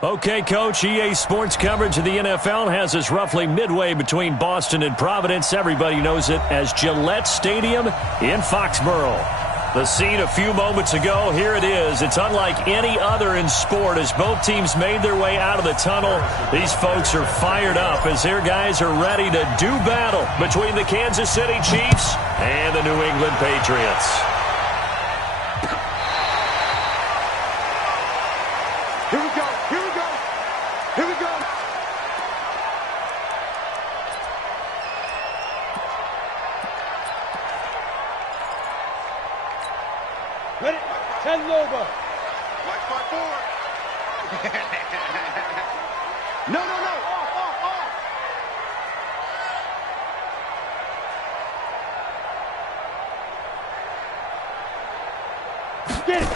Okay, Coach, EA Sports coverage of the NFL has us roughly midway between Boston and Providence. Everybody knows it as Gillette Stadium in Foxborough. The scene a few moments ago, here it is. It's unlike any other in sport as both teams made their way out of the tunnel. These folks are fired up as their guys are ready to do battle between the Kansas City Chiefs and the New England Patriots. Here we go. Here we go. Here we go. Ready? 10 over. Watch my board. No. Off. Get it.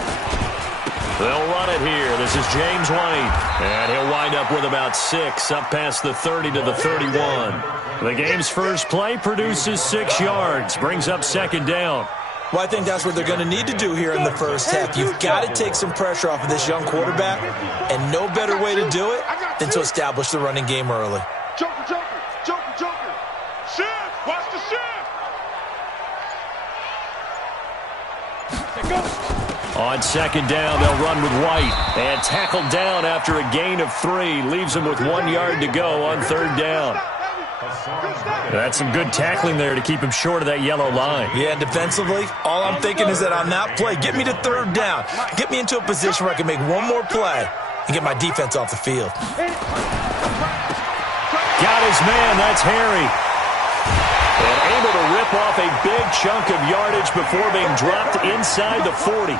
They'll run it here. This is James White. And he'll wind up with about 6 up past the 30 to the 31. The game's first play produces 6 yards. Brings up second down. Well, I think that's what they're going to need to do here in the first half. You've got to take some pressure off of this young quarterback, and no better way to do it than to establish the running game early. Joker. Shift. Watch the shift. Go. On second down, they'll run with White. And tackled down after a gain of 3. Leaves him with 1 yard to go on third down. That's some good tackling there to keep him short of that yellow line. Yeah, defensively, all I'm thinking is that on that play, get me to third down. Get me into a position where I can make one more play and get my defense off the field. Got his man. That's Harry. And able to rip off a big chunk of yardage before being dropped inside the 40.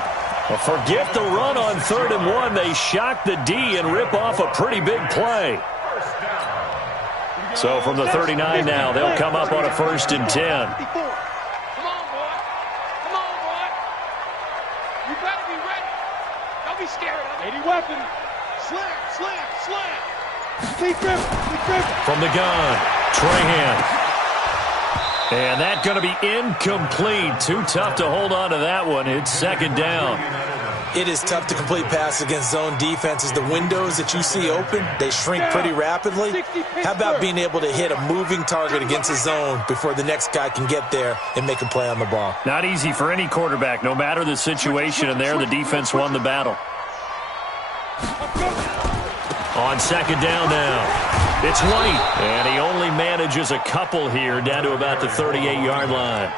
Well, forget the run on 3rd and 1. They shock the D and rip off a pretty big play. So from the 39 now, they'll come up on a 1st and 10. Come on, boy. You better be ready. Don't be scared of it. 80 weapon. Slam. Lee Griffin. From the gun, Trahan. And that's going to be incomplete. Too tough to hold on to that one. It's second down. It is tough to complete passes against zone defenses. The windows that you see open, they shrink pretty rapidly. How about being able to hit a moving target against a zone before the next guy can get there and make a play on the ball? Not easy for any quarterback, no matter the situation, and there the defense won the battle. On second down now, it's White, and he only manages a couple here down to about the 38-yard line.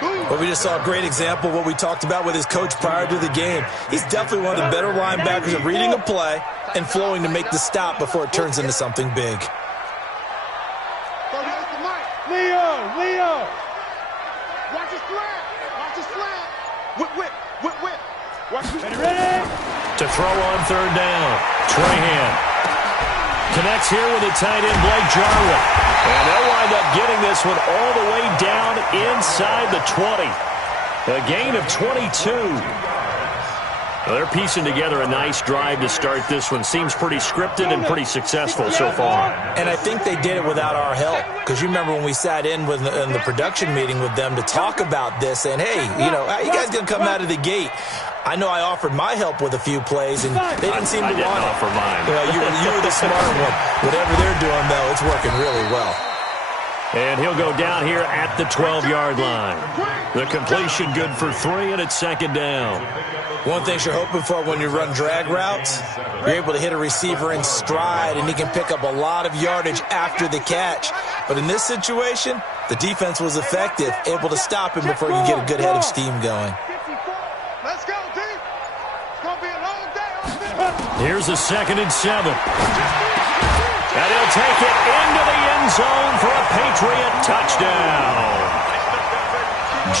Well, we just saw a great example of what we talked about with his coach prior to the game. He's definitely one of the better linebackers at reading a play and flowing to make the stop before it turns into something big. Leo. Watch his flat. Whip. Ready? To throw on third down, Trahan connects here with a tight end, Blake Jarwin. And they'll wind up getting this one all the way down inside the 20. A gain of 22. Well, they're piecing together a nice drive to start this one. Seems pretty scripted and pretty successful so far. And I think they did it without our help. Because you remember when we sat in the production meeting with them to talk about this, saying, hey, how you guys going to come out of the gate? I know I offered my help with a few plays, and they didn't seem to want it. I didn't offer mine. You were the smart one. Whatever they're doing, though, it's working really well. And he'll go down here at the 12-yard line. The completion good for 3, and it's second down. One thing you're hoping for when you run drag routes, you're able to hit a receiver in stride, and he can pick up a lot of yardage after the catch. But in this situation, the defense was effective, able to stop him before you get a good head of steam going. Let's go, D. It's going to be a long day. Here's a 2nd and 7. And he'll take it into the end zone for a Patriot touchdown.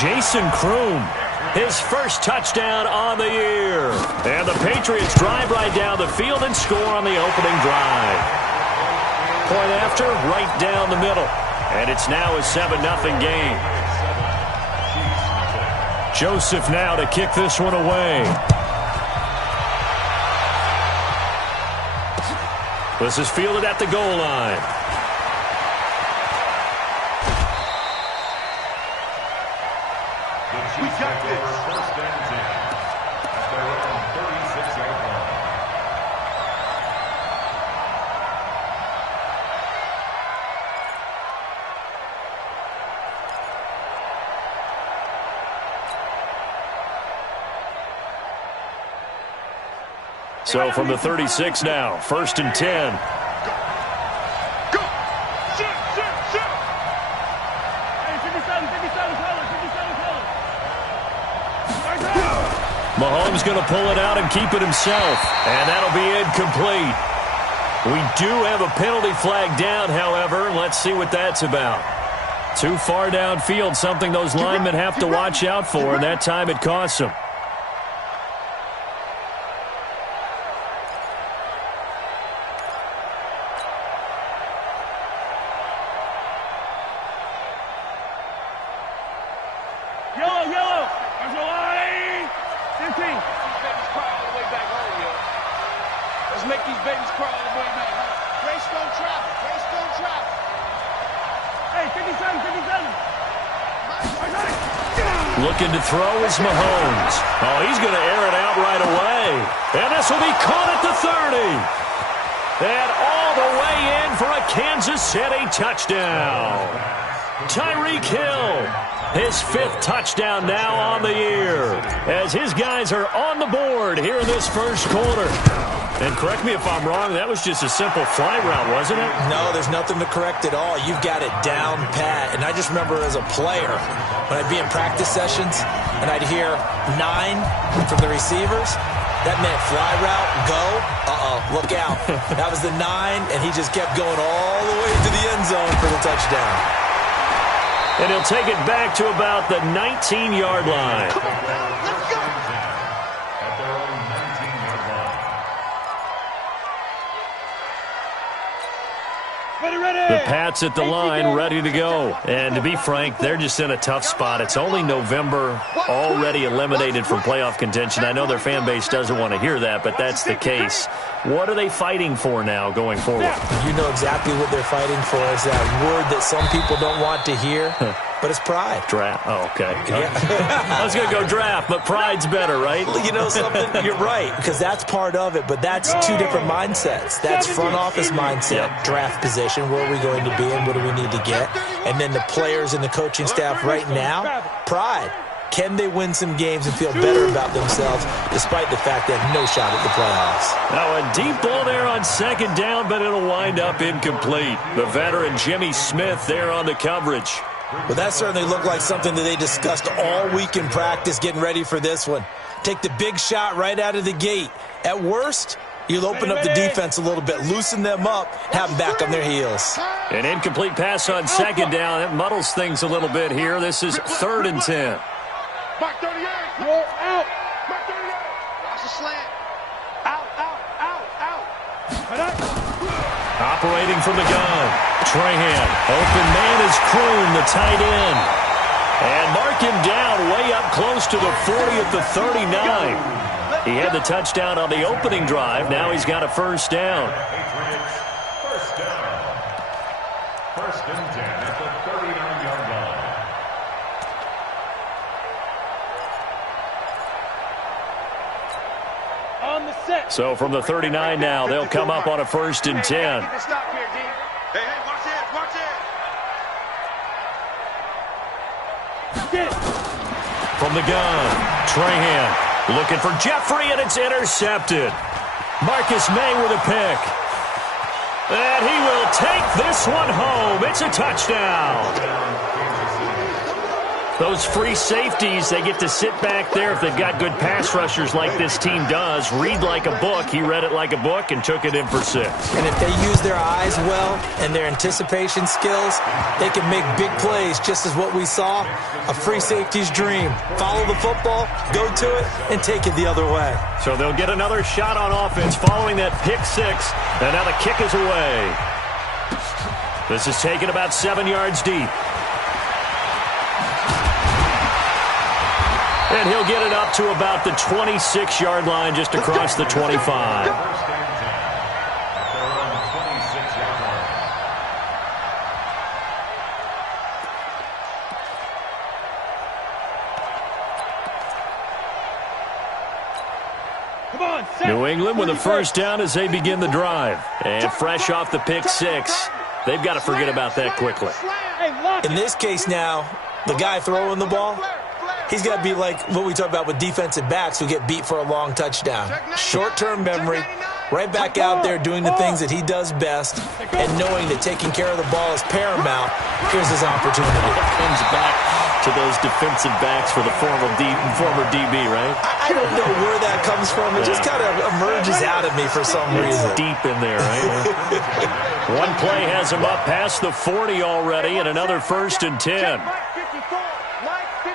Jason Kroom, his first touchdown on the year. And the Patriots drive right down the field and score on the opening drive. Point after, right down the middle. And it's now a 7-0 game. Joseph now to kick this one away. This is fielded at the goal line. We got this. So from the 36 now, 1st and 10. Mahomes going to pull it out and keep it himself. And that'll be incomplete. We do have a penalty flag down, however. Let's see what that's about. Too far downfield, something those linemen have to watch out for, and that time it costs them. Yellow. There's a line. 15. Let's make these babies cry all the way back home. Greystone travel. Hey, 57. Looking to throw is Mahomes. Oh, he's going to air it out right away. And this will be caught at the 30. And all the way in for a Kansas City touchdown. Tyreek Hill, his 5th touchdown now on the year, as his guys are on the board here in this first quarter. And correct me if I'm wrong, that was just a simple fly route, wasn't it? No, there's nothing to correct at all. You've got it down pat. And I just remember as a player, when I'd be in practice sessions and I'd hear 9 from the receivers, that meant fly route, go, look out. That was the 9, and he just kept going all the way to the end zone for the touchdown. And he'll take it back to about the 19-yard line. The Pats at the line, ready to go. And to be frank, they're just in a tough spot. It's only November, already eliminated from playoff contention. I know their fan base doesn't want to hear that, but that's the case. What are they fighting for now going forward? You know exactly what they're fighting for. Is that word that some people don't want to hear, but it's pride. Draft. Oh, okay. Yeah. I was going to go draft, but pride's better, right? You know something? You're right, because that's part of it, but that's 2 different mindsets. That's front office mindset, draft position, where are we going to be and what do we need to get? And then the players and the coaching staff right now, pride. Can they win some games and feel better about themselves despite the fact they have no shot at the playoffs? Now a deep ball there on 2nd down, but it'll wind up incomplete. The veteran Jimmy Smith there on the coverage. Well, that certainly looked like something that they discussed all week in practice getting ready for this one. Take the big shot right out of the gate. At worst, you'll open up the defense a little bit, loosen them up, have them back on their heels. An incomplete pass on 2nd down. It muddles things a little bit here. This is 3rd and 10. Mark 38. You're out. Mark 38. Watch the slant. Out. Operating from the gun. Trahan. Open man is Kroon, the tight end. And mark him down way up close to the 40 at the 39. He had the touchdown on the opening drive. Now he's got a 1st down. First down. 1st and 10 at the 39-yard line. So from the 39 now, they'll come up on a 1st and 10. From the gun, Trahan looking for Jeffrey, and it's intercepted. Marcus May with a pick. And he will take this one home. It's a touchdown. Those free safeties, they get to sit back there if they've got good pass rushers like this team does. Read like a book. He read it like a book and took it in for 6. And if they use their eyes well and their anticipation skills, they can make big plays, just as what we saw, a free safety's dream. Follow the football, go to it, and take it the other way. So they'll get another shot on offense following that pick 6. And now the kick is away. This is taken about 7 yards deep. And he'll get it up to about the 26-yard line, just across the 25. New England with a 1st down as they begin the drive. And fresh off the pick 6, they've got to forget about that quickly. In this case now, the guy throwing the ball, He's got to be like what we talk about with defensive backs who get beat for a long touchdown. Short-term memory, right back out there doing the things that he does best, and knowing that taking care of the ball is paramount. Here's his opportunity. Comes back to those defensive backs for the former DB, right? I don't know where that comes from. It just kind of emerges out of me for some reason. It's deep in there, right? One play has him up past the 40 already, and another 1st and 10.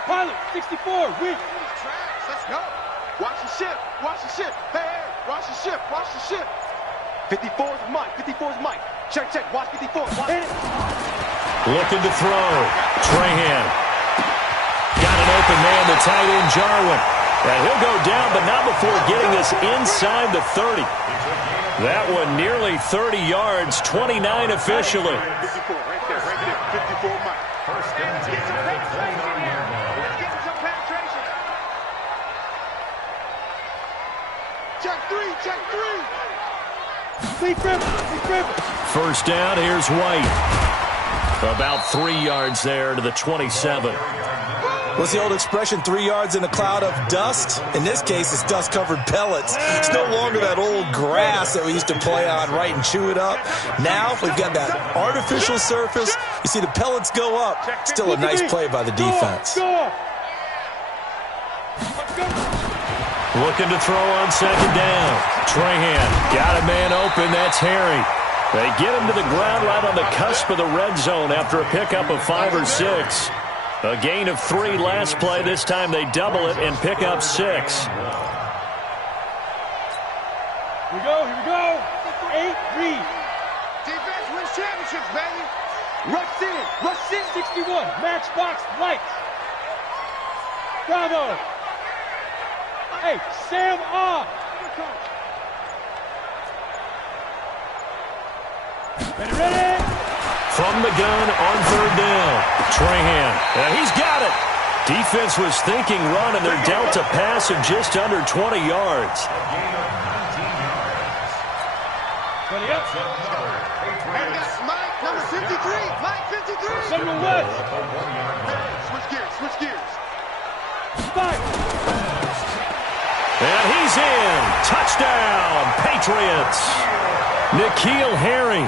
Pilot, 64, weak. Let's go. Watch the ship. Watch the ship. Hey, watch the ship. Watch the ship. 54 is Mike. 54 is Mike. Check. Watch 54. Watch it. Looking to throw. Trahan. Got an open man, the tight end, Jarwin. And he'll go down, but not before getting this inside the 30. That one nearly 30 yards, 29 officially. 54, right there. 54 Mike. First and 10 at the 29-yard line. Check three. First down, here's White. About 3 yards there to the 27. What's the old expression, 3 yards in a cloud of dust? In this case, it's dust-covered pellets. It's no longer that old grass that we used to play on, right, and chew it up. Now we've got that artificial surface. You see the pellets go up. Still a nice play by the defense. Looking to throw on 2nd down. Trahan got a man open. That's Harry. They get him to the ground right on the cusp of the red zone after a pickup of 5 or 6. A gain of 3 last play. This time they double it and pick up 6. Here we go. 8, read. Defense wins championships, baby. Rush in. 61. Matchbox lights. Bravo. Hey, Sam off. Ready. From the gun on 3rd down. Trahan. And he's got it. Defense was thinking run, and they're dealt a pass of just under 20 yards. 20 up. Mike, number 53. Mike, 53. Someone left. Switch gears. 5. And he's in. Touchdown, Patriots. N'Keal Harry,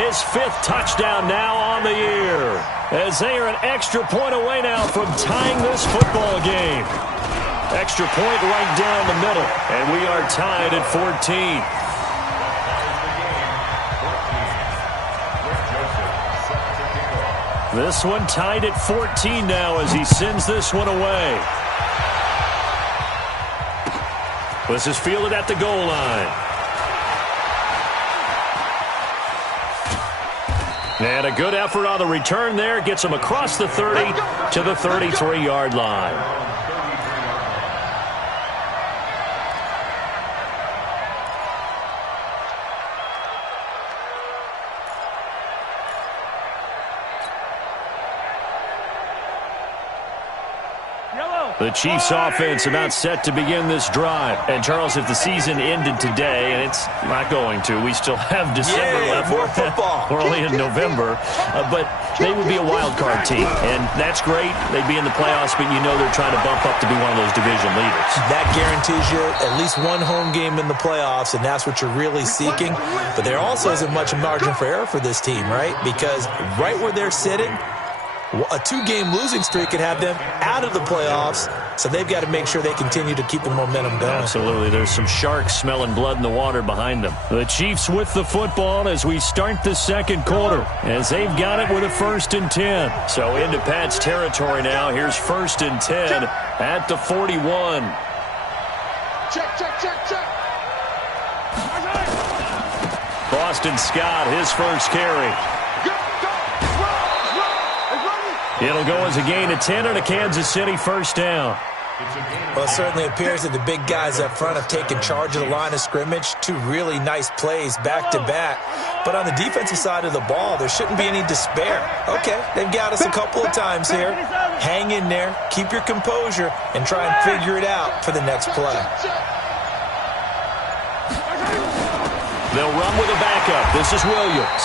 his 5th touchdown now on the year, as they are an extra point away now from tying this football game. Extra point right down the middle, and we are tied at 14. This one tied at 14 now as he sends this one away. This is fielded at the goal line. And a good effort on the return there. Gets him across the 30 to the 33-yard line. The Chiefs offense about set to begin this drive. And, Charles, if the season ended today, and it's not going to, we still have December left. More football. We're only in November. But they would be a wild card team. And that's great. They'd be in the playoffs, but you know they're trying to bump up to be one of those division leaders. That guarantees you at least one home game in the playoffs, and that's what you're really seeking. But there also isn't much margin for error for this team, right? Because right where they're sitting, a 2-game losing streak could have them out of the playoffs, so they've got to make sure they continue to keep the momentum going. Absolutely. There's some sharks smelling blood in the water behind them. The Chiefs with the football as we start the 2nd quarter, as they've got it with a 1st and 10. So into Pat's territory now. Here's 1st and 10 at the 41. Check. Boston Scott, his first carry. It'll go as a gain of 10 and a Kansas City 1st down. Well, it certainly appears that the big guys up front have taken charge of the line of scrimmage. 2 really nice plays back-to-back. But on the defensive side of the ball, there shouldn't be any despair. Okay, they've got us a couple of times here. Hang in there, keep your composure, and try and figure it out for the next play. They'll run with a backup. This is Williams.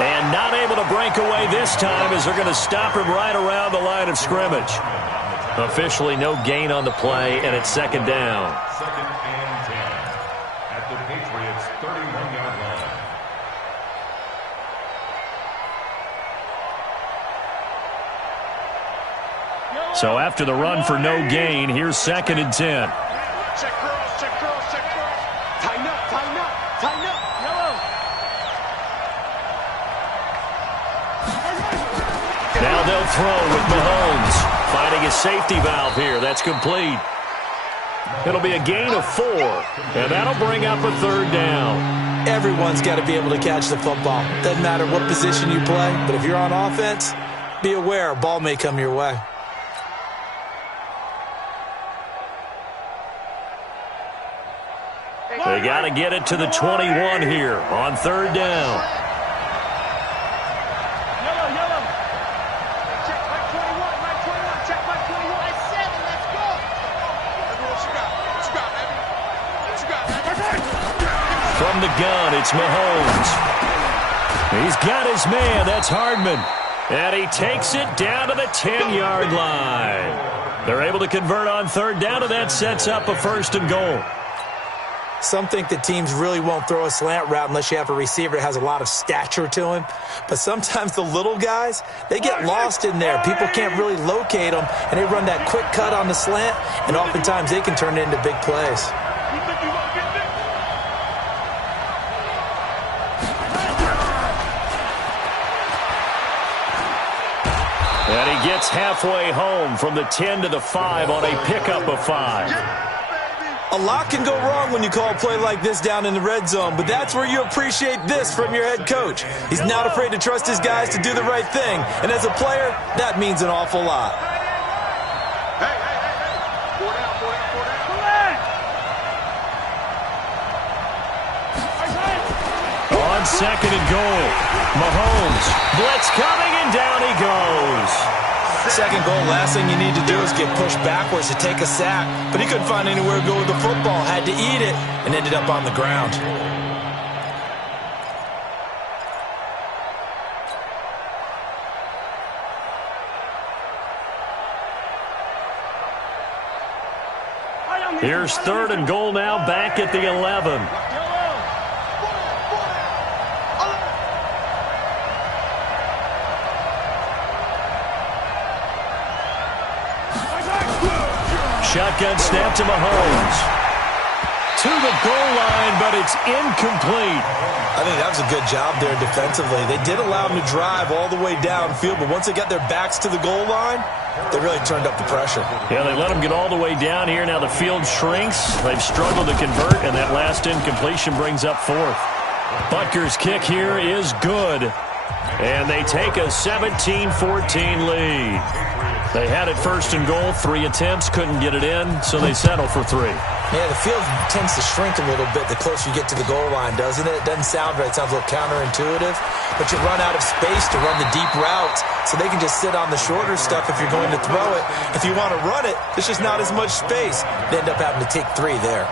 And not able to break away this time as they're going to stop him right around the line of scrimmage. Officially no gain on the play, and it's second down. Second and 10 at the Patriots' 31-yard line. So after the run for no gain, here's second and 10. Check girls, check girls, check girls. Tighten up, tighten up, tighten up. Yellow. Now they'll throw with Mahomes. Finding a safety valve here. That's complete. It'll be a gain of 4, and that'll bring up a third down. Everyone's got to be able to catch the football. Doesn't matter what position you play, but if you're on offense, be aware a ball may come your way. They got to get it to the 21 here on third down. Yellow, yellow. Check my 21, my 21, check my 21. I said it, let's go. What you got? What you got, baby? What you got, baby? From the gun, it's Mahomes. He's got his man. That's Hardman. And he takes it down to the 10-yard line. They're able to convert on third down, and that sets up a first and goal. Some think that teams really won't throw a slant route unless you have a receiver that has a lot of stature to him. But sometimes the little guys, they get lost in there. People can't really locate them, and they run that quick cut on the slant, and oftentimes they can turn it into big plays. And he gets halfway home from the 10 to the 5 on a pickup of 5. A lot can go wrong when you call a play like this down in the red zone, but that's where you appreciate this from your head coach. He's not afraid to trust his guys to do the right thing, and as a player, that means an awful lot. Hey, hey, hey, hey. 4 down, 4 down, 4 down. On second and goal, Mahomes. Blitz coming, and down he goes. Second goal, last thing you need to do is get pushed backwards to take a sack. But he couldn't find anywhere to go with the football, had to eat it, and ended up on the ground. Here's third and goal now, back at the 11. Shotgun snap to Mahomes. To the goal line, but it's incomplete. I think that was a good job there defensively. They did allow him to drive all the way downfield, but once they got their backs to the goal line, they really turned up the pressure. Yeah, they let him get all the way down here. Now the field shrinks. They've struggled to convert, and that last incompletion brings up fourth. Butker's kick here is good. And they take a 17-14 lead. They had it first and goal, 3 attempts, couldn't get it in, so they settle for 3. Yeah, the field tends to shrink a little bit the closer you get to the goal line, doesn't it? It doesn't sound right. It sounds a little counterintuitive. But you run out of space to run the deep routes, so they can just sit on the shorter stuff if you're going to throw it. If you want to run it, there's just not as much space. They end up having to take 3 there.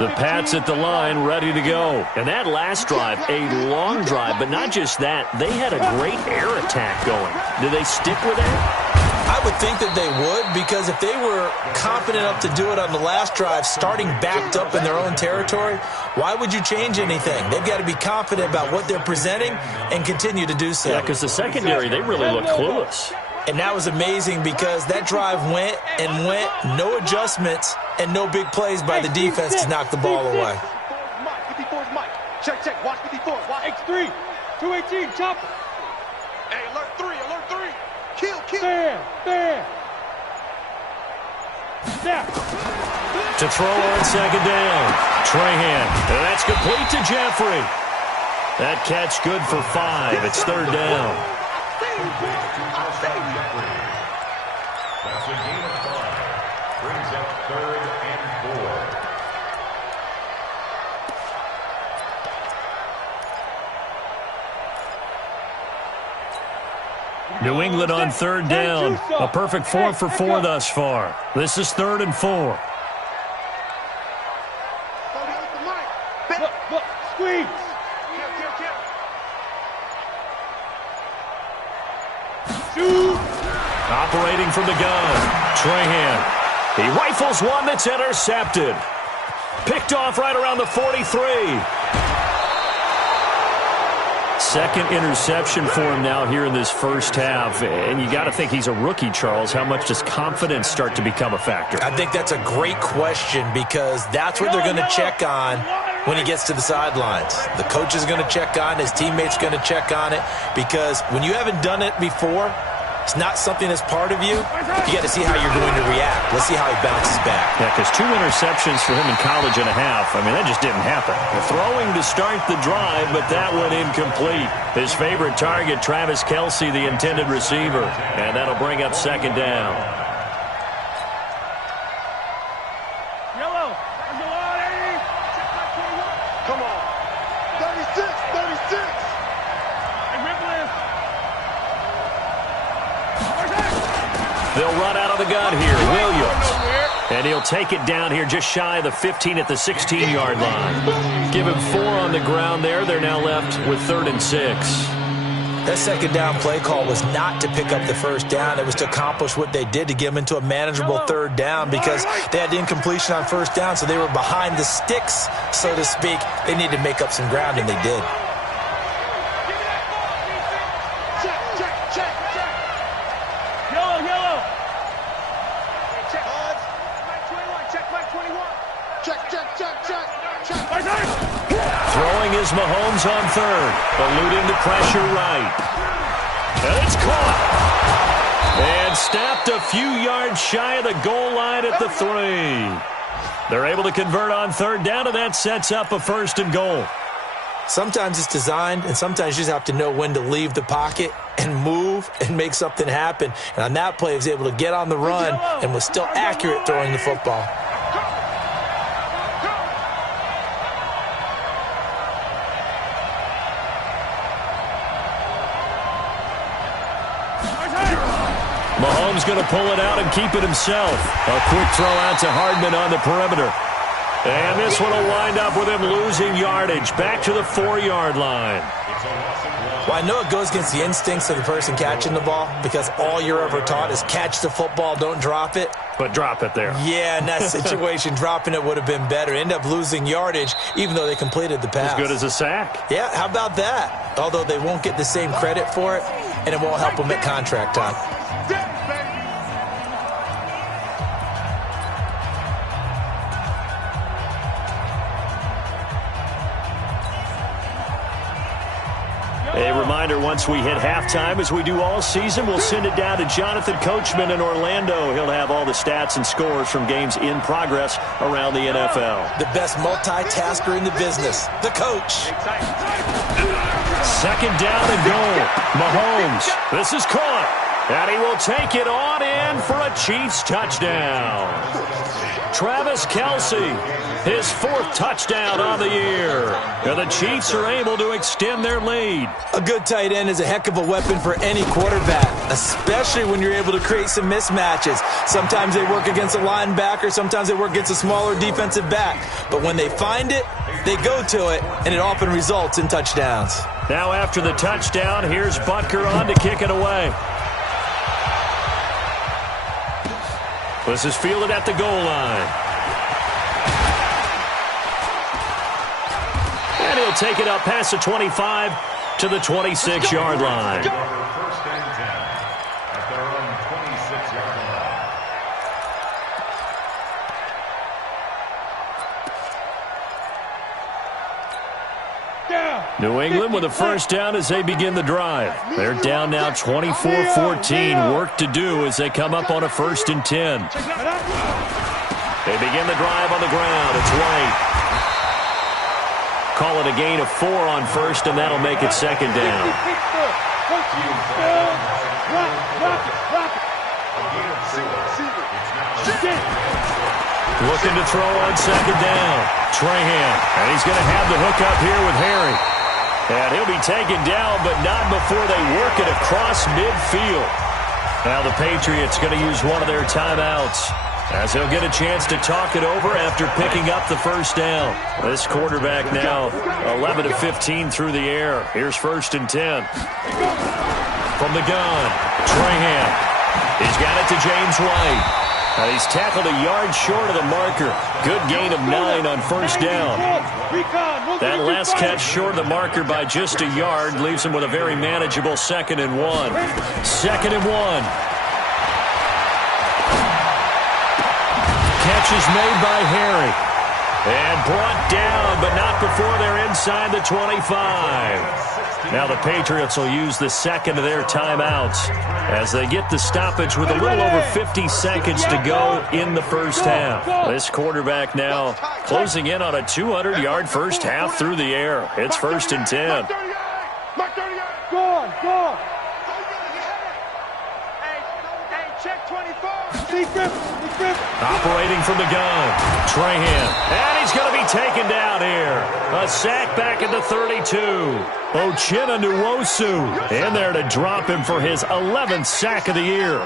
The Pats at the line, ready to go. And that last drive, a long drive, but not just that. They had a great air attack going. Do they stick with that? I would think that they would, because if they were confident enough to do it on the last drive, starting backed up in their own territory, why would you change anything? They've got to be confident about what they're presenting and continue to do so. Yeah, because the secondary, they really look clueless. And that was amazing because that drive went and went, no adjustments, and no big plays by the defense to knock the ball away. 54's Mike. Check, check. Watch 54. Watch X3. 218. Chop. Hey, alert 3. Alert 3. Kill, kill. There. To throw on second down. Trahan. And that's complete to Jeffrey. That catch good for 5. It's third down. That's a gain of 5. Brings up third and 4. New England on third down. A perfect 4 for 4 thus far. This is third and 4. Look, squeeze. Kill. Operating from the gun, Trahan. He rifles one that's intercepted. Picked off right around the 43. Second interception for him now here in this first half. And you got to think he's a rookie, Charles. How much does confidence start to become a factor? I think that's a great question because that's what they're going to check on when he gets to the sidelines. The coach is going to check on, his teammates going to check on it, because when you haven't done it before, it's not something that's part of you. You got to see how you're going to react. Let's see how he bounces back. Yeah, because 2 interceptions for him in college and a half. I mean, that just didn't happen. Throwing to start the drive, but that one incomplete. His favorite target, Travis Kelce, the intended receiver. And that'll bring up second down. Yellow. Come on. 36, 36. They'll run out of the gun here. Williams. And he'll take it down here just shy of the 15 at the 16-yard line. Give him 4 on the ground there. They're now left with 3rd and 6. That second down play call was not to pick up the first down. It was to accomplish what they did, to get them into a manageable 3rd down, because they had the incompletion on first down, so they were behind the sticks, so to speak. They needed to make up some ground, and they did. Throwing is Mahomes on 3rd. Eluding the pressure right. And it's caught. And snapped a few yards shy of the goal line at the 3. They're able to convert on 3rd down, and that sets up a 1st and goal. Sometimes it's designed, and sometimes you just have to know when to leave the pocket and move and make something happen. And on that play, he was able to get on the run and was still accurate throwing the football. Mahomes going to pull it out and keep it himself. A quick throw out to Hardman on the perimeter. And this one will wind up with him losing yardage. Back to the 4-yard line. Well, I know it goes against the instincts of the person catching the ball, because all you're ever taught is catch the football, don't drop it. But drop it there. Yeah, in that situation, dropping it would have been better. End up losing yardage, even though they completed the pass. As good as a sack. Yeah, how about that? Although they won't get the same credit for it, and it won't help them at contract time. A reminder, once we hit halftime, as we do all season, we'll send it down to Jonathan Coachman in Orlando. He'll have all the stats and scores from games in progress around the NFL. The best multitasker in the business, the coach. Second down and goal. Mahomes. This is caught. And he will take it on in for a Chiefs touchdown. Travis Kelce, his 4th touchdown on the year. And the Chiefs are able to extend their lead. A good tight end is a heck of a weapon for any quarterback, especially when you're able to create some mismatches. Sometimes they work against a linebacker, sometimes they work against a smaller defensive back. But when they find it, they go to it, and it often results in touchdowns. Now after the touchdown, here's Butker on to kick it away. This is fielded at the goal line. And he'll take it up past the 25 to the 26-yard line. First and 10 at their own 26-yard line. New England with a first down as they begin the drive. They're down now 24-14. Work to do as they come up on a 1st and 10. They begin the drive on the ground. It's White. Call it a gain of 4 on 1st, and that'll make it 2nd down. Looking to throw on 2nd down. Trahan. And he's going to have the hook up here with Harry. And he'll be taken down, but not before they work it across midfield. Now the Patriots going to use one of their timeouts, as he'll get a chance to talk it over after picking up the first down. This quarterback now 11 of 15 through the air. Here's 1st and 10. From the gun, Trahan. He's got it to James White. And he's tackled a yard short of the marker. Good gain of 9 on first down. That last catch short of the marker by just a yard leaves him with a very manageable 2nd and 1. 2nd and 1. Catch is made by Harry. And brought down, but not before they're inside the 25. Now the Patriots will use the second of their timeouts as they get the stoppage with a little over 50 seconds to go in the first half. This quarterback now closing in on a 200-yard first half through the air. It's 1st and 10. Go on, go on. Hey, check 24. Operating from the gun, Trahan. And he's going to be taken down here. A sack back at the 32. Ochena Nwosu in there to drop him for his 11th sack of the year.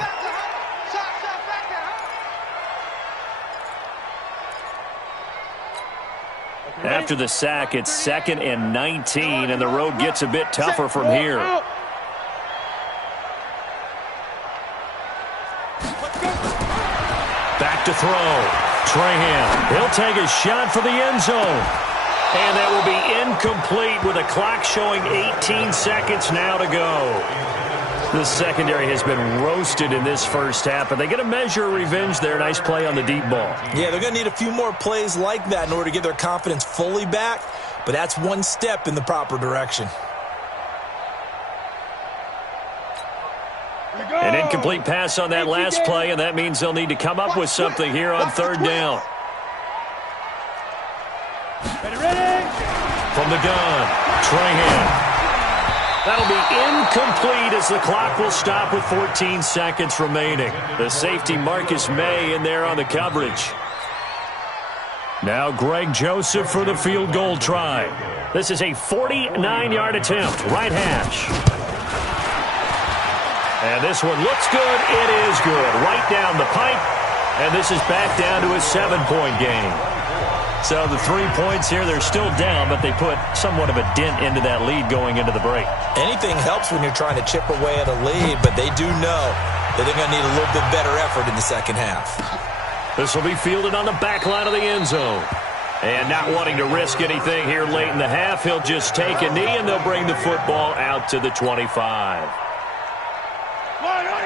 After the sack, it's 2nd and 19, and the road gets a bit tougher from here. Back to throw. Trahan. He'll take a shot for the end zone. And that will be incomplete with a clock showing 18 seconds now to go. The secondary has been roasted in this first half, but they get a measure of revenge there. Nice play on the deep ball. Yeah, they're going to need a few more plays like that in order to get their confidence fully back, but that's one step in the proper direction. An incomplete pass on that last play, and that means they'll need to come up with something here on 3rd down. From the gun, Trahan. That'll be incomplete as the clock will stop with 14 seconds remaining. The safety Marcus May in there on the coverage. Now Greg Joseph for the field goal try. This is a 49-yard attempt, right hash. And this one looks good. It is good. Right down the pipe. And this is back down to a 7-point game. So the 3 points here, they're still down, but they put somewhat of a dent into that lead going into the break. Anything helps when you're trying to chip away at a lead, but they do know that they're going to need a little bit better effort in the second half. This will be fielded on the back line of the end zone. And not wanting to risk anything here late in the half, he'll just take a knee, and they'll bring the football out to the 25.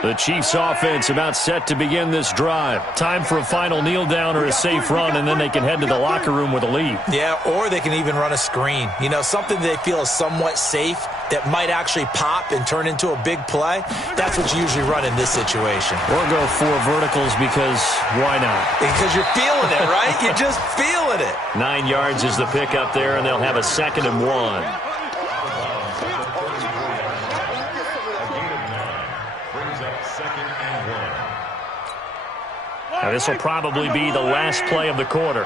The Chiefs offense about set to begin this drive. Time for a final kneel down or a safe run, and then they can head to the locker room with a lead. Yeah, or they can even run a screen. You know, something they feel is somewhat safe that might actually pop and turn into a big play. That's what you usually run in this situation. Or go 4 verticals because why not? Because you're feeling it, right? You're just feeling it. 9 yards is the pickup there, and they'll have a 2nd and 1. Now this will probably be the last play of the quarter.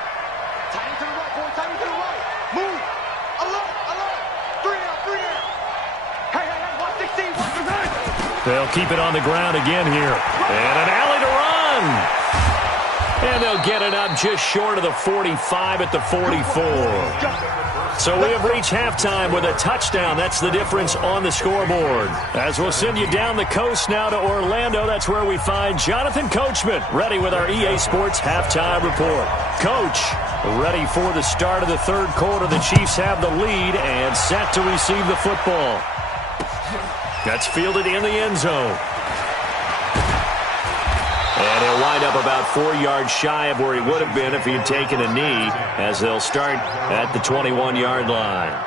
They'll keep it on the ground again here. And an alley to run. And they'll get it up just short of the 45 at the 44. So we have reached halftime with a touchdown. That's the difference on the scoreboard. As we'll send you down the coast now to Orlando, that's where we find Jonathan Coachman, ready with our EA Sports halftime report. Coach, ready for the start of the 3rd quarter. The Chiefs have the lead and set to receive the football. That's fielded in the end zone. And he'll wind up about 4 yards shy of where he would have been if he had taken a knee, as they'll start at the 21-yard line.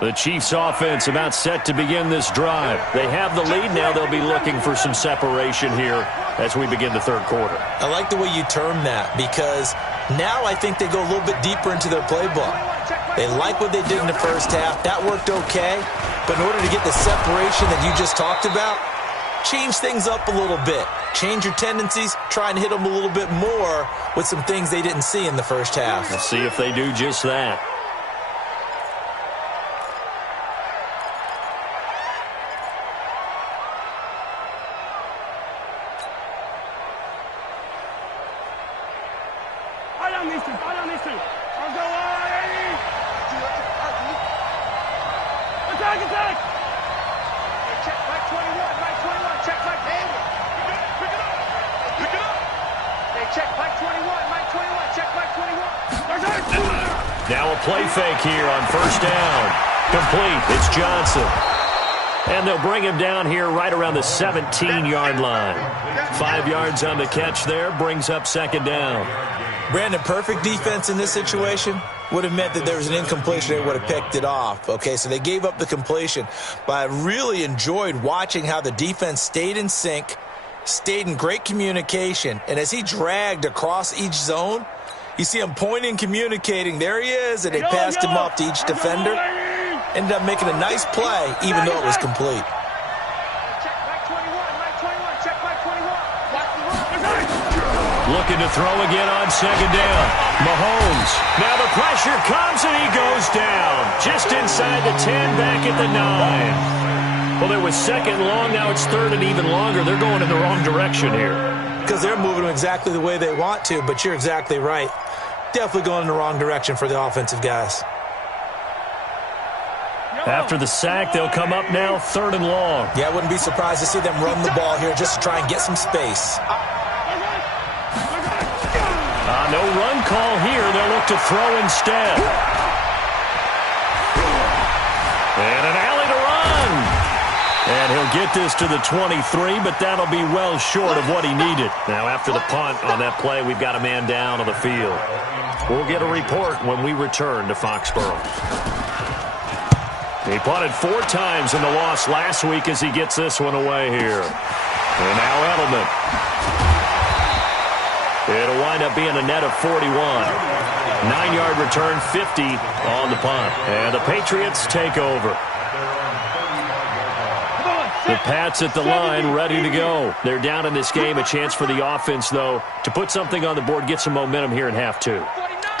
The Chiefs offense about set to begin this drive. They have the lead. Now they'll be looking for some separation here as we begin the 3rd quarter. I like the way you term that, because now I think they go a little bit deeper into their playbook. They like what they did in the first half. That worked okay. But in order to get the separation that you just talked about, change things up a little bit. Change your tendencies. Try and hit them a little bit more with some things they didn't see in the first half. We'll see if they do just that. down these two. Fall down these two. Let's go, attack, attack! Hey, check Mike 21, check Mike Hayward. Pick it up. Hey, check Mike 21, check Mike 21. Now a play fake here on first down. Complete. It's Johnson. And they'll bring him down here right around the 17-yard line. 5 yards on the catch there, brings up second down. Brandon, perfect defense in this situation would have meant that there was an incompletion. They would have picked it off. Okay, so they gave up the completion. But I really enjoyed watching how the defense stayed in sync, stayed in great communication, and as he dragged across each zone, you see him pointing, communicating. There he is, and they passed him off to each defender. Ended up making a nice play, even though it was complete. Check Mike 21, check Mike 21. Watch the run. Looking to throw again on second down. Mahomes. Now the pressure comes, and he goes down. Just inside the 10, back at the 9. Well, it was second long. Now it's third and even longer. They're going in the wrong direction here. Because they're moving them exactly the way they want to, but you're exactly right. Definitely going in the wrong direction for the offensive guys. After the sack, they'll come up now third and long. Yeah, I wouldn't be surprised to see them run the ball here just to try and get some space. No run call here. They'll look to throw instead. And an alley to run. And he'll get this to the 23, but that'll be well short of what he needed. Now, after the punt on that play, we've got a man down on the field. We'll get a report when we return to Foxborough. He punted 4 times in the loss last week as he gets this one away here. And now Edelman. It'll wind up being a net of 41. 9-yard return, 50 on the punt. And the Patriots take over. The Pats at the line, ready to go. They're down in this game. A chance for the offense, though, to put something on the board, get some momentum here in half 2.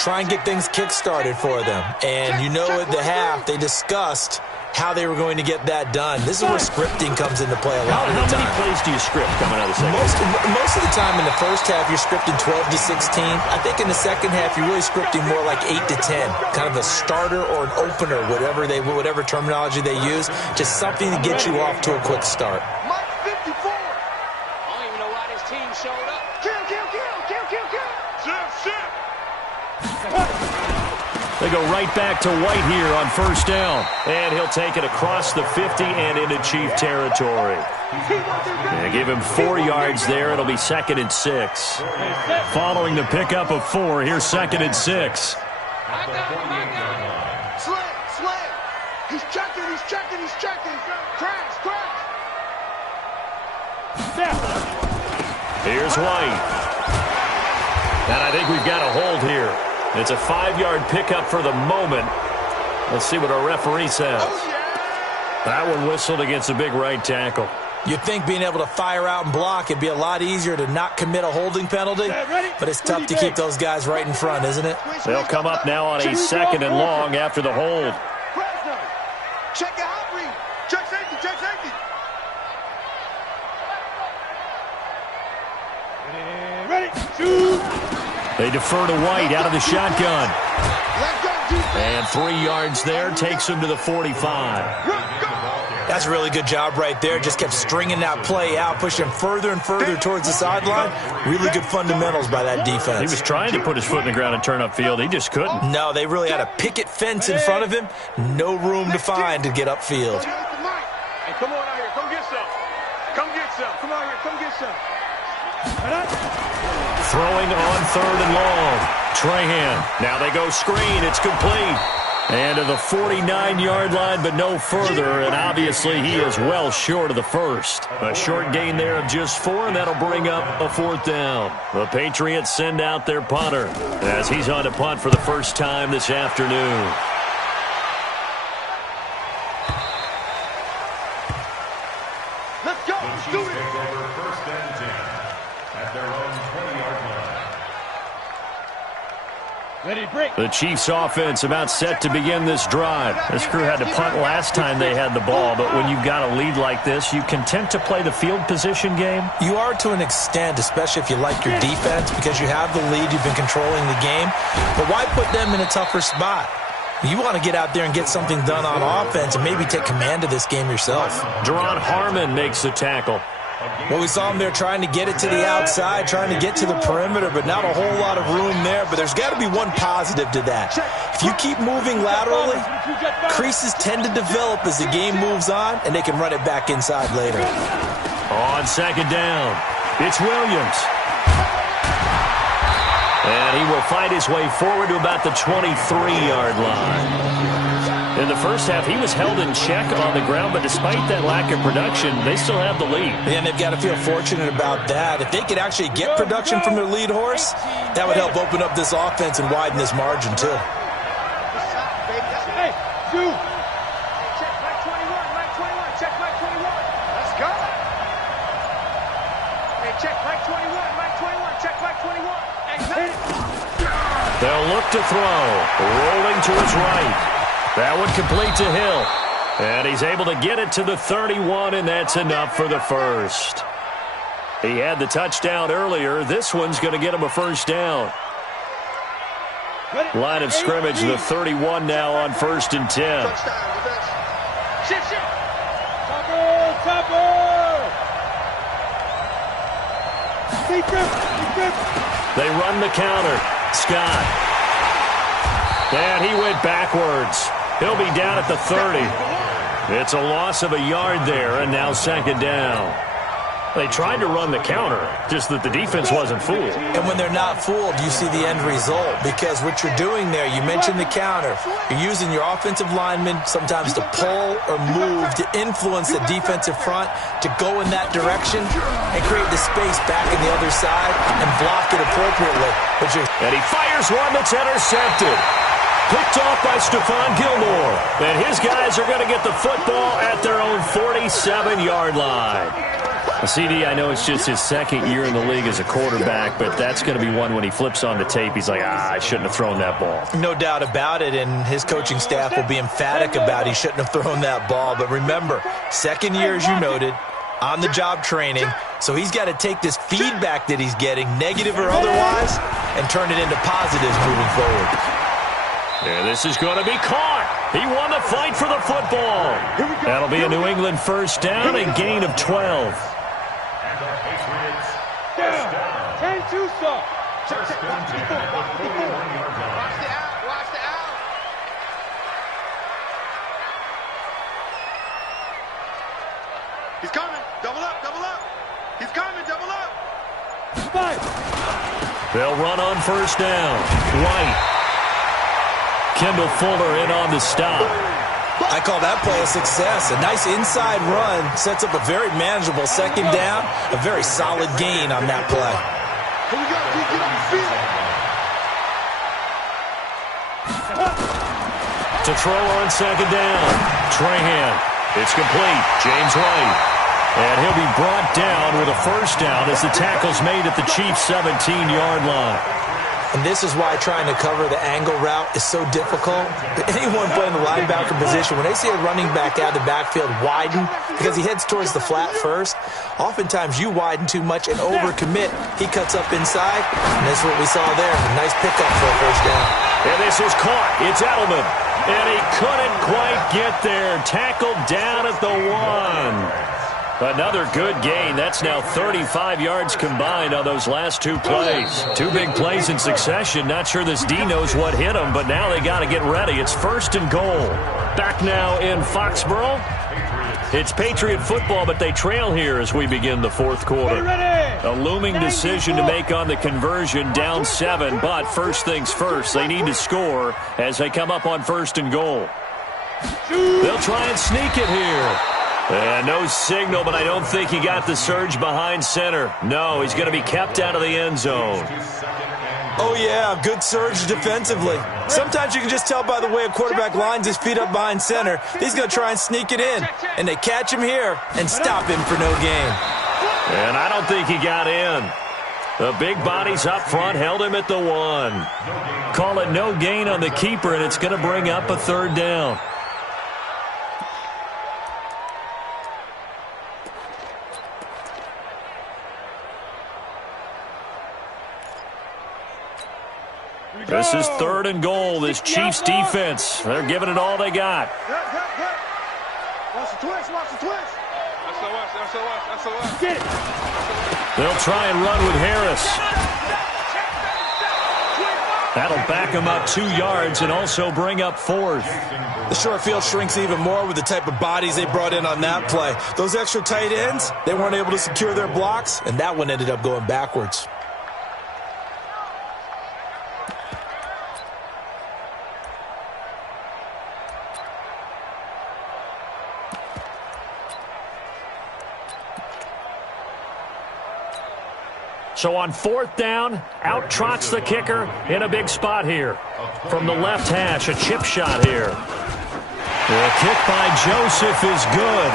Try and get things kick-started for them. And you know at the half, they discussed how they were going to get that done. This is where scripting comes into play a lot of the time. How many plays do you script coming out of the second? Most of the time in the first half, you're scripting 12 to 16. I think in the second half, you're really scripting more like 8 to 10. Kind of a starter or an opener, whatever terminology they use. Just something to get you off to a quick start. Mike 54. I don't even know why this team showed up. Kill. Ship. They go right back to White here on first down. And he'll take it across the 50 and into Chief territory. And give him 4 yards there. It'll be 2nd and 6. Following the pickup of 4, here's 2nd and 6. Slam. He's checking. Crash. Here's White. And I think we've got a hold here. It's a 5-yard pickup for the moment. Let's see what our referee says. That one whistled against a big right tackle. You'd think being able to fire out and block, it'd be a lot easier to not commit a holding penalty, but it's tough to keep those guys right in front, isn't it? They'll come up now on a 2nd and long after the hold. Check your hot read. Check safety. Ready. Shoot. They defer to White out of the shotgun. And 3 yards there takes him to the 45. That's a really good job right there. Just kept stringing that play out, pushing further and further towards the sideline. Really good fundamentals by that defense. He was trying to put his foot in the ground and turn upfield. He just couldn't. No, they really had a picket fence in front of him. No room to find to get upfield. Hey, come on out here. Come get some. Come out here. Come get some. Throwing on 3rd and long. Trahan. Now they go screen. It's complete. And to the 49-yard line, but no further. And obviously he is well short of the first. A short gain there of just 4, and that'll bring up a 4th down. The Patriots send out their punter as he's on to punt for the first time this afternoon. Let's go. Let's do it. First and 10 at their own 20-yard line. The Chiefs offense about set to begin this drive. This crew had to punt last time they had the ball, but when you've got a lead like this, you content to play the field position game? You are to an extent, especially if you like your defense, because you have the lead, you've been controlling the game. But why put them in a tougher spot? You want to get out there and get something done on offense and maybe take command of this game yourself. Deron Harmon makes the tackle. Well, we saw him there trying to get it to the outside, trying to get to the perimeter, but not a whole lot of room there. But there's got to be one positive to that. If you keep moving laterally, creases tend to develop as the game moves on, and they can run it back inside later. On second down, it's Williams. And he will fight his way forward to about the 23-yard line. In the first half, he was held in check on the ground, but despite that lack of production, they still have the lead. And they've got to feel fortunate about that. If they could actually get production from their lead horse, that would help open up this offense and widen this margin, too. Hey, dude. Check Mike 21, check Mike 21. Let's go. Hey, check Mike 21, check Mike 21. Hey, they'll look to throw, rolling to his right. That one complete to Hill. And he's able to get it to the 31, and that's enough for the first. He had the touchdown earlier. This one's going to get him a first down. Line of scrimmage, the 31 now on 1st and 10. Shift. They run the counter. Scott. And he went backwards. He'll be down at the 30. It's a loss of a yard there, and now second down. They tried to run the counter, just that the defense wasn't fooled. And when they're not fooled, you see the end result, because what you're doing there, you mentioned the counter. You're using your offensive linemen sometimes to pull or move to influence the defensive front to go in that direction and create the space back in the other side and block it appropriately. And he fires one that's intercepted. Picked off by Stephon Gilmore. And his guys are going to get the football at their own 47-yard line. CD, I know it's just his second year in the league as a quarterback, but that's going to be one when he flips on the tape, he's like, I shouldn't have thrown that ball. No doubt about it, and his coaching staff will be emphatic about he shouldn't have thrown that ball. But remember, second year, as you noted, on-the-job training, so he's got to take this feedback that he's getting, negative or otherwise, and turn it into positives moving forward. And this is going to be caught. He won the fight for the football. That'll be a New England first down, a gain of 12. And the Patriots first down. 10-2 stop. First and 10 at the 41-yard line. Watch the out. He's coming. Double up. He's coming, double up. They'll run on first down. White. Kendall Fuller in on the stop. I call that play a success. A nice inside run sets up a very manageable second down. A very solid gain on that play. Here we go. Get on the field. To throw on second down. Trahan. It's complete. James White. And he'll be brought down with a first down as the tackle's made at the Chiefs' 17-yard line. And this is why trying to cover the angle route is so difficult. Anyone playing the linebacker position, when they see a running back out of the backfield widen because he heads towards the flat first, oftentimes you widen too much and overcommit. He cuts up inside, and that's what we saw there. A nice pickup for a first down. And this is caught. It's Edelman. And he couldn't quite get there. Tackled down at the 1. Another good gain. That's now 35 yards combined on those last two plays. Two big plays in succession. Not sure this D knows what hit him, but now they got to get ready. It's first and goal. Back now in Foxborough. It's Patriot football, but they trail here as we begin the fourth quarter. A looming decision to make on the conversion, down 7, but first things first, they need to score as they come up on first and goal. They'll try and sneak it here. And no signal, but I don't think he got the surge behind center. No, he's going to be kept out of the end zone. Oh, yeah, good surge defensively. Sometimes you can just tell by the way a quarterback lines his feet up behind center. He's going to try and sneak it in. And they catch him here and stop him for no gain. And I don't think he got in. The big bodies up front held him at the 1. Call it no gain on the keeper, and it's going to bring up a 3rd down. This is 3rd and goal. This Chiefs defense, they're giving it all they got. Watch the twist, watch the twist. Get it. They'll try and run with Harris. That'll back them up 2 yards and also bring up 4th. The short field shrinks even more with the type of bodies they brought in on that play. Those extra tight ends, they weren't able to secure their blocks, and that one ended up going backwards. So on 4th down, out trots the kicker in a big spot here. From the left hash, a chip shot here. The kick by Joseph is good.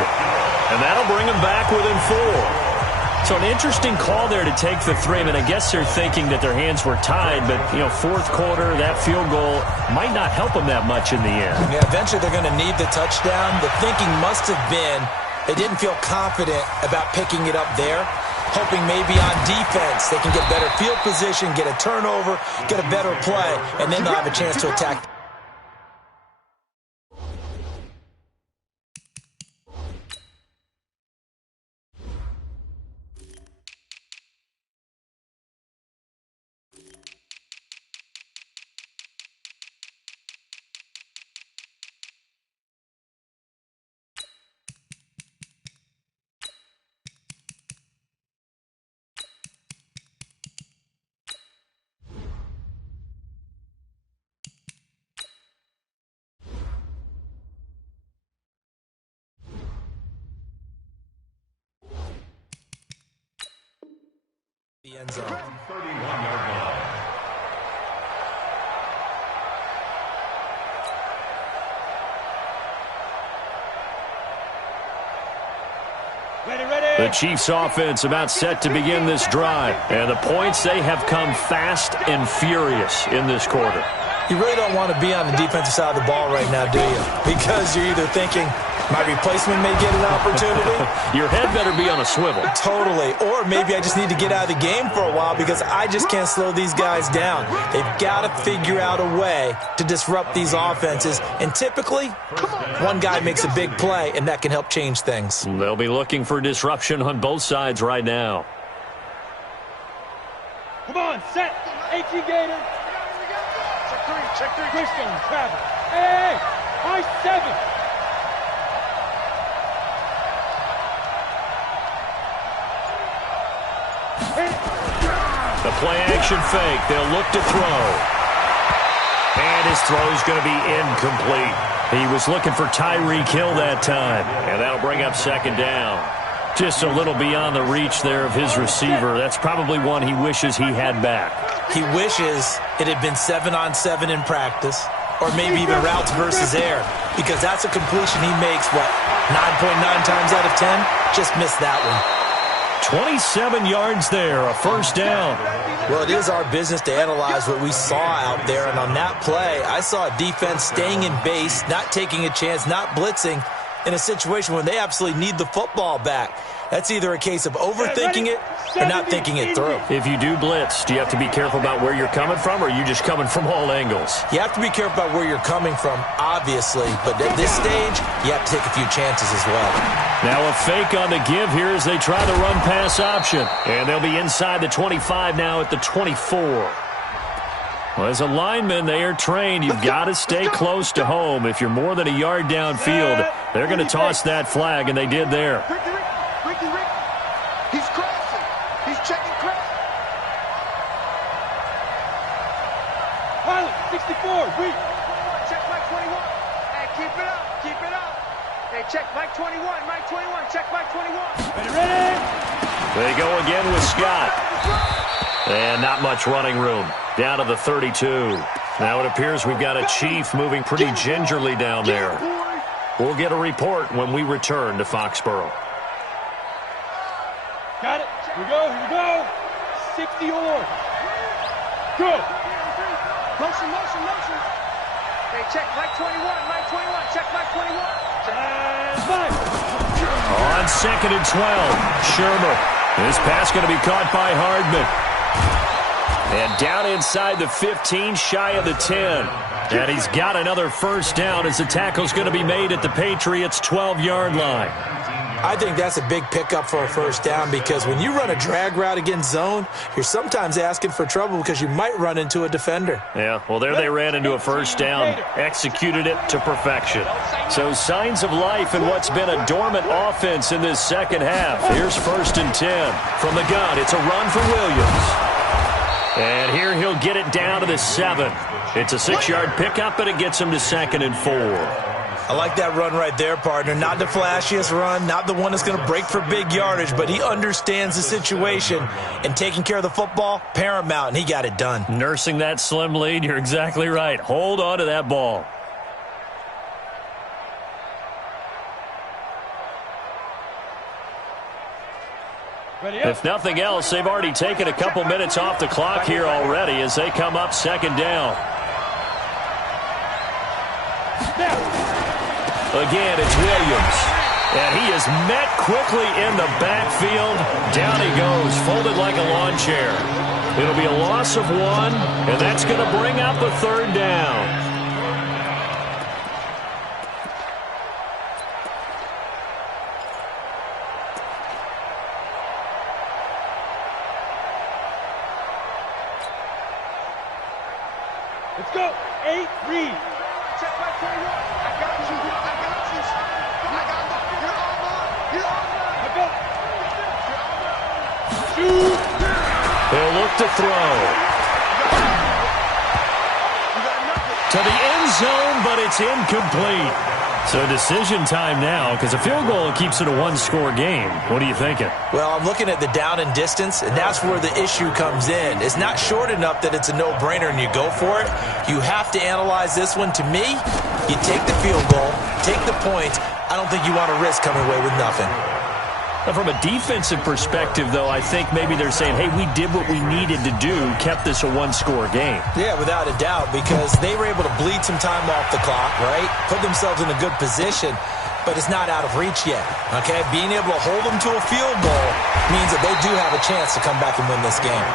And that'll bring him back within 4. So an interesting call there to take the 3. I mean, I guess they're thinking that their hands were tied, but, 4th quarter, that field goal might not help them that much in the end. Yeah, eventually they're going to need the touchdown. The thinking must have been they didn't feel confident about picking it up there, hoping maybe on defense they can get better field position, get a turnover, get a better play, and then they'll have a chance to attack. The end zone. 31-yard line. Ready. The Chiefs offense about set to begin this drive. And the points, they have come fast and furious in this quarter. You really don't want to be on the defensive side of the ball right now, do you? Because you're either thinking, my replacement may get an opportunity. Your head better be on a swivel. Totally. Or maybe I just need to get out of the game for a while because I just can't slow these guys down. They've got to figure out a way to disrupt these offenses. And typically, one guy makes a big play, and that can help change things. They'll be looking for disruption on both sides right now. Come on, set. AT Gator. Check 3. Christian, travel. Hey, high 7. The play action fake. They'll look to throw. And his throw is going to be incomplete. He was looking for Tyreek Hill that time. And that'll bring up 2nd down. Just a little beyond the reach there of his receiver. That's probably one he wishes he had back. He wishes it had been 7-on-7 in practice, or maybe even routes versus air, because that's a completion he makes, 9.9 times out of 10? Just missed that one. 27 yards there, a 1st down. Well, it is our business to analyze what we saw out there, and on that play, I saw a defense staying in base, not taking a chance, not blitzing, in a situation when they absolutely need the football back. That's either a case of overthinking it or not thinking it through. If you do blitz, do you have to be careful about where you're coming from, or are you just coming from all angles? You have to be careful about where you're coming from, obviously, but at this stage, you have to take a few chances as well. Now a fake on the give here as they try the run-pass option. And they'll be inside the 25 now at the 24. Well, as a lineman, they are trained. You've got to stay close to home. If you're more than a yard downfield, they're going to toss that flag, and they did there. Ricky. He's crossing. He's checking cross. Pilot, 64. Weak. Check Mike 21. Hey, keep it up. Hey, check Mike 21. Check Mike 21. Ready. They go again with Scott. And not much running room. Down to the 32. Now it appears we've got a Chief moving pretty gingerly down there. We'll get a report when we return to Foxborough. Got it. Here we go. 60 or. Good. Motion, motion, motion. Hey, check Mike 21, Mike 21, check Mike 21. And Mike. On 2nd and 12, Shermer. This pass going to be caught by Hardman. And down inside the 15, shy of the 10. And he's got another first down as the tackle's going to be made at the Patriots' 12-yard line. I think that's a big pickup for a first down because when you run a drag route against zone, you're sometimes asking for trouble because you might run into a defender. Yeah, well, there they ran into a first down, executed it to perfection. So signs of life in what's been a dormant offense in this second half. Here's 1st and 10. From the gun, it's a run for Williams. And here he'll get it down to the 7. It's a 6-yard pickup, but it gets him to 2nd and 4. I like that run right there, partner. Not the flashiest run, not the one that's going to break for big yardage, but he understands the situation, and taking care of the football, paramount, and he got it done. Nursing that slim lead, you're exactly right. Hold on to that ball. If nothing else, they've already taken a couple minutes off the clock here already as they come up 2nd down. Again, it's Williams. And he is met quickly in the backfield. Down he goes, folded like a lawn chair. It'll be a loss of 1, and that's going to bring up a 3rd down. Let's go. 8, read. Check my 21. I got you. I got you. I got you. You're online. I go. Shoot. He'll look to throw. To the end zone, but it's incomplete. So decision time now, because a field goal keeps it a 1-score game. What are you thinking? Well, I'm looking at the down and distance, and that's where the issue comes in. It's not short enough that it's a no-brainer and you go for it. You have to analyze this one. To me, you take the field goal, take the points. I don't think you want to risk coming away with nothing. From a defensive perspective, though, I think maybe they're saying, hey, we did what we needed to do, kept this a 1-score game. Yeah, without a doubt, because they were able to bleed some time off the clock, right? Put themselves in a good position, but it's not out of reach yet, okay? Being able to hold them to a field goal means that they do have a chance to come back and win this game.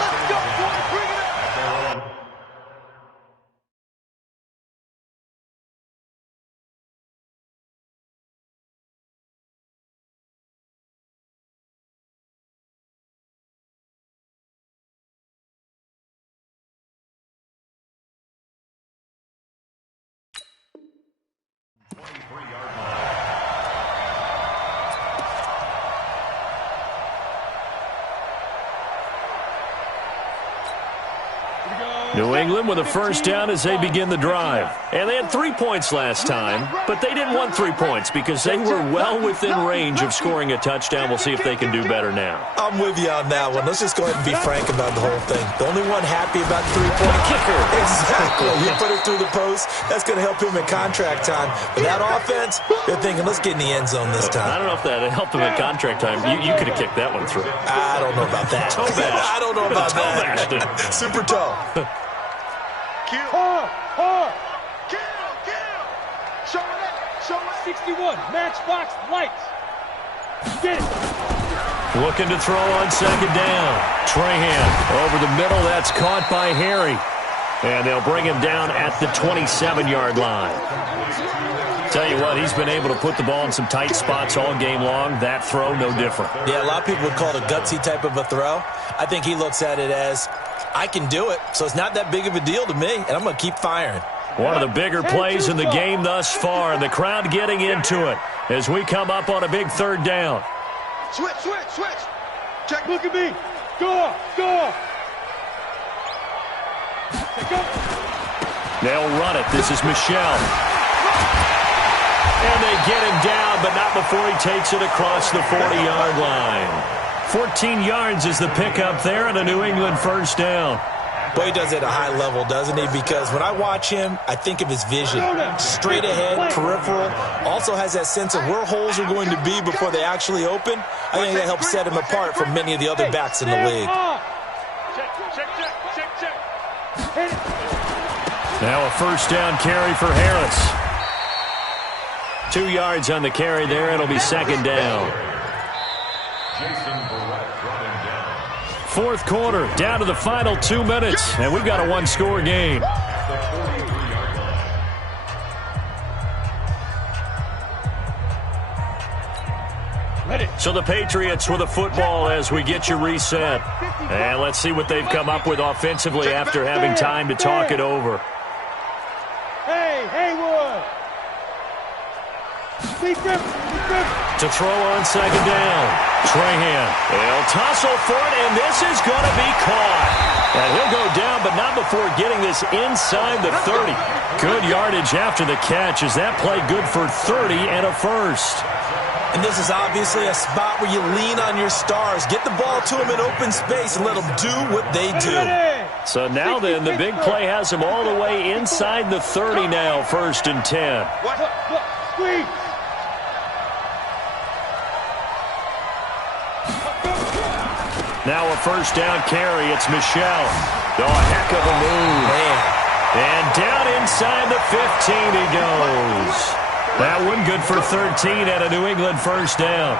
Let's go, boy. Bring it up. New England with a first down as they begin the drive. And they had 3 points last time, but they didn't want 3 points because they were well within range of scoring a touchdown. We'll see if they can do better now. I'm with you on that one. Let's just go ahead and be frank about the whole thing. The only one happy about the three-point kicker. Exactly. You put it through the post. That's going to help him in contract time. But that offense, they're thinking, let's get in the end zone this time. I don't know if that helped him at contract time. You could have kicked that one through. I don't know about that. Toe bash. I don't know about that. Super toe. Kill. Kill. Show it. 61. Matchbox lights. Get it. Looking to throw on second down. Trahan over the middle. That's caught by Harry. And they'll bring him down at the 27-yard line. Tell you what, he's been able to put the ball in some tight spots all game long. That throw, no different. Yeah, a lot of people would call it a gutsy type of a throw. I think he looks at it as, I can do it, so it's not that big of a deal to me, and I'm going to keep firing. One of the bigger plays in the game thus far, and the crowd getting into it as we come up on a big third down. Switch. Check, look at me. Go. They'll run it. This is Michelle. And they get him down, but not before he takes it across the 40-yard line. 14 yards is the pickup there and a New England first down. Boy, he does it at a high level, doesn't he? Because when I watch him, I think of his vision. Straight ahead, peripheral. Also has that sense of where holes are going to be before they actually open. I think that helps set him apart from many of the other backs in the league. Now a first down carry for Harris. 2 yards on the carry there. It'll be second down. Fourth quarter, down to the final 2 minutes, and we've got a one-score game. So the Patriots with the football as we get you reset. And let's see what they've come up with offensively after having time to talk it over. Hey, Haywood! To throw on second down. Trahan. They'll tussle for it, and this is going to be caught. And he'll go down, but not before getting this inside the 30. Good yardage after the catch as that play good for 30 and a first. And this is obviously a spot where you lean on your stars. Get the ball to them in open space and let them do what they do. So now then, the big play has him all the way inside the 30 now, 1st and 10. Squeeze! Now a first down carry. It's Michelle. Oh, a heck of a move. Man. And down inside the 15 he goes. That one good for 13 and a New England first down.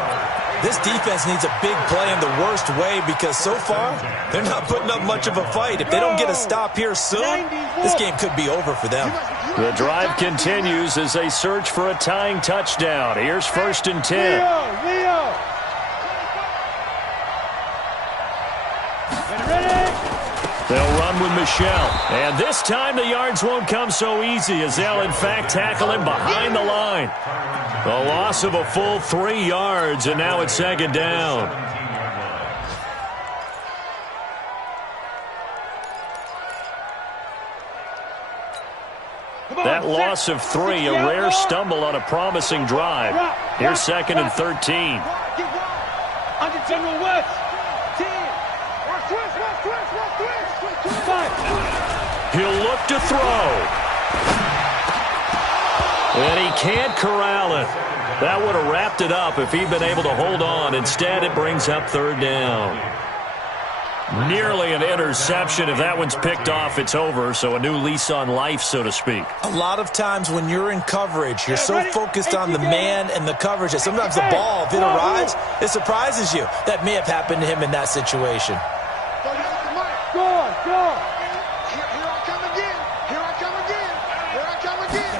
This defense needs a big play in the worst way because so far, they're not putting up much of a fight. If they don't get a stop here soon, this game could be over for them. The drive continues as they search for a tying touchdown. Here's 1st and 10. Leo! They'll run with Michelle. And this time the yards won't come so easy as they'll, in fact, tackle him behind the line. The loss of a full 3 yards, and now it's second down. That loss of 3, a rare stumble on a promising drive. Here's 2nd and 13. Under General West. 10. He'll look to throw. And he can't corral it. That would have wrapped it up if he'd been able to hold on. Instead, it brings up 3rd down. Nearly an interception. If that one's picked off, it's over. So a new lease on life, so to speak. A lot of times when you're in coverage, you're so focused on the man and the coverage that sometimes the ball, if it arrives, it surprises you. That may have happened to him in that situation. Go on, go on. Here I come again. Here I come again. Here I come again.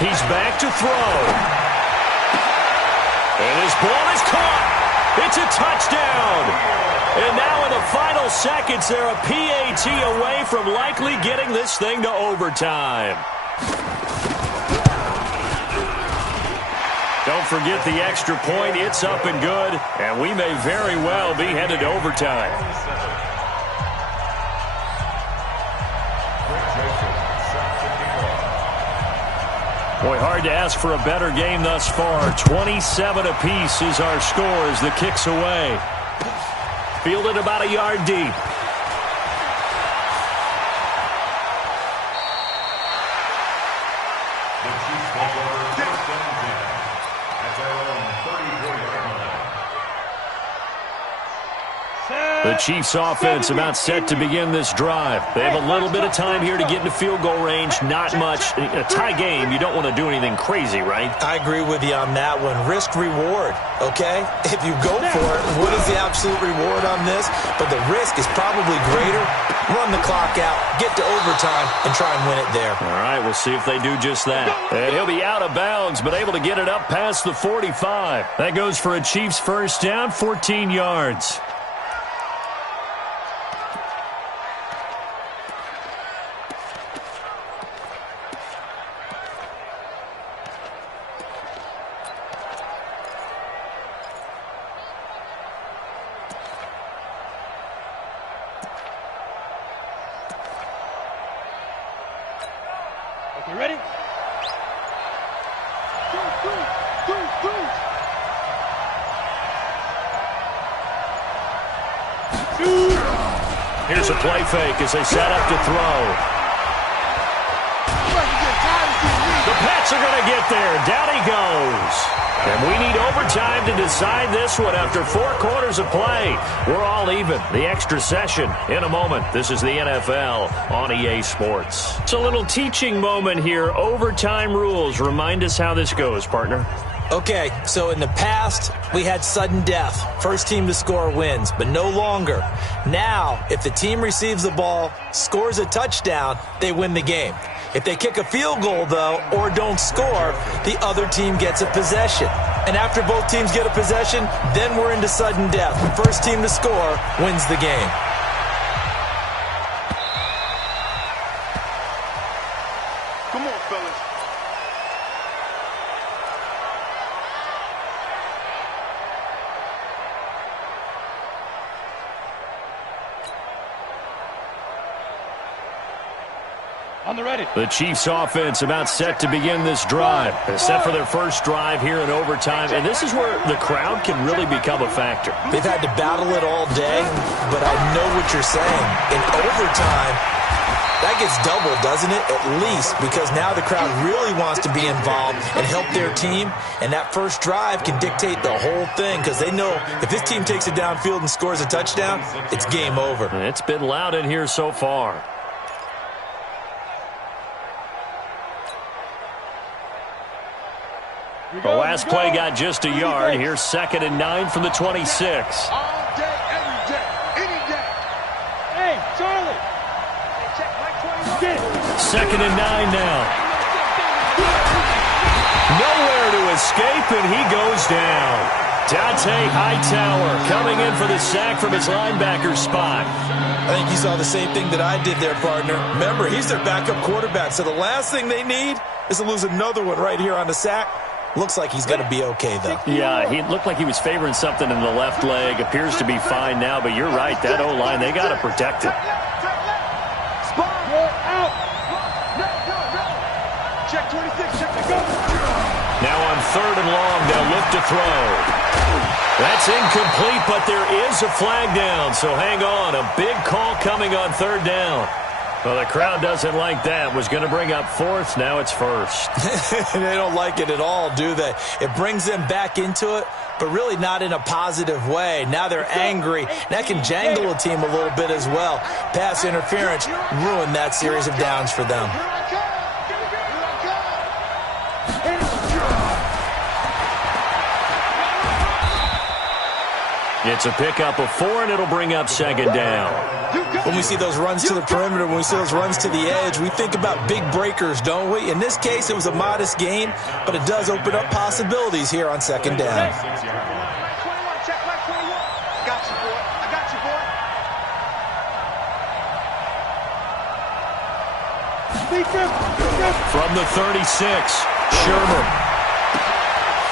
He's back to throw. And his ball is caught. It's a touchdown. And now in the final seconds, they're a PAT away from likely getting this thing to overtime. Don't forget the extra point. It's up and good. And we may very well be headed to overtime. Boy, hard to ask for a better game thus far. 27 apiece is our score as the kick's away. Fielded about a yard deep. The Chiefs offense about set to begin this drive. They have a little bit of time here to get into field goal range. Not much. A tie game, you don't want to do anything crazy, right? I agree with you on that one. Risk reward, okay? If you go for it, what is the absolute reward on this? But the risk is probably greater. Run the clock out, get to overtime, and try and win it there. All right, we'll see if they do just that. And he'll be out of bounds, but able to get it up past the 45. That goes for a Chiefs first down, 14 yards. You ready? Here's a play fake as they set up to throw. The Pats are going to get there. Down he goes. And we need overtime to decide this one after 4 quarters of play. We're all even. The extra session in a moment. This is the NFL on EA Sports. It's a little teaching moment here. Overtime rules. Remind us how this goes, partner. Okay, so in the past, we had sudden death. First team to score wins, but no longer. Now, if the team receives the ball, scores a touchdown, they win the game. If they kick a field goal, though, or don't score, the other team gets a possession. And after both teams get a possession, then we're into sudden death. First team to score wins the game. Come on, fellas. On the ready. The Chiefs offense about set to begin this drive. They're set for their first drive here in overtime, and this is where the crowd can really become a factor. They've had to battle it all day, but I know what you're saying. In overtime, that gets doubled, doesn't it? At least, because now the crowd really wants to be involved and help their team, and that first drive can dictate the whole thing because they know if this team takes it downfield and scores a touchdown, it's game over. It's been loud in here so far. The last play got just a yard. Here's 2nd and 9 from the 26. All day, every day, any day. Hey, Charlie. Hey, check Mike 21. 2nd and 9 now. Nowhere to escape, and he goes down. Dante Hightower coming in for the sack from his linebacker spot. I think you saw the same thing that I did there, partner. Remember, he's their backup quarterback, so the last thing they need is to lose another one right here on the sack. Looks like he's going to be okay, though. Yeah, he looked like he was favoring something in the left leg. Appears to be fine now, but you're right. That O-line, they got to protect it. Out. Check 26, check the go. Now on 3rd and long, they'll look to throw. That's incomplete, but there is a flag down, so hang on. A big call coming on 3rd down. Well, the crowd doesn't like that. Was going to bring up 4th. Now it's 1st. They don't like it at all, do they? It brings them back into it, but really not in a positive way. Now they're angry. That can jangle a team a little bit as well. Pass interference ruined that series of downs for them. It's a pickup of 4, and it'll bring up 2nd down. When we see those runs to the perimeter, when we see those runs to the edge, we think about big breakers, don't we? In this case, it was a modest gain, but it does open up possibilities here on 2nd down. Check Mike 21. I got you, boy. I got you, boy. From the 36, Sherman.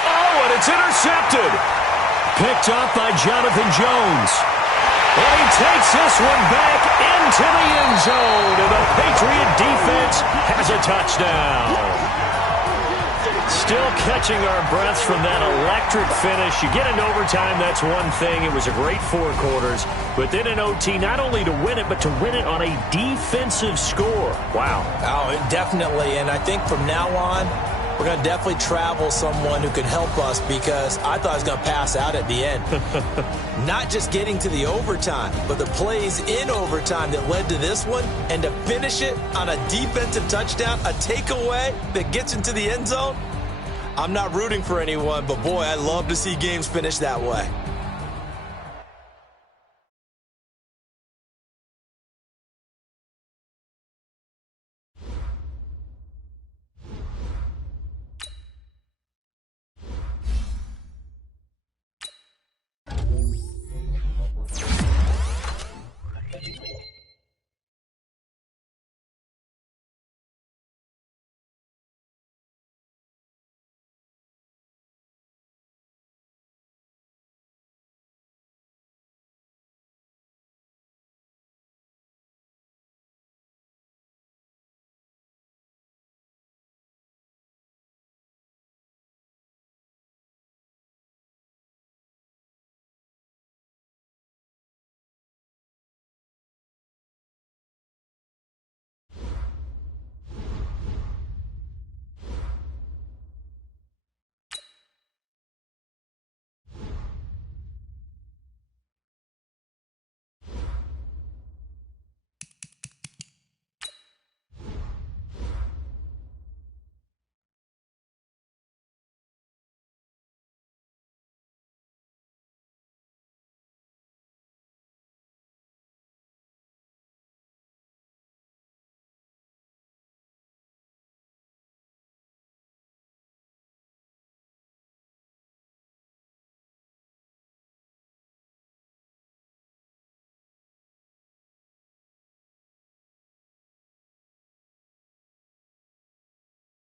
Oh, and it's intercepted. Picked up by Jonathan Jones. And he takes this one back into the end zone. And the Patriot defense has a touchdown. Still catching our breaths from that electric finish. You get into overtime, that's one thing. It was a great 4 quarters. But then in OT, not only to win it, but to win it on a defensive score. Wow. Oh, definitely. And I think from now on, we're going to definitely travel someone who can help us because I thought I was going to pass out at the end. Not just getting to the overtime, but the plays in overtime that led to this one, and to finish it on a defensive touchdown, a takeaway that gets into the end zone. I'm not rooting for anyone, but boy, I love to see games finish that way.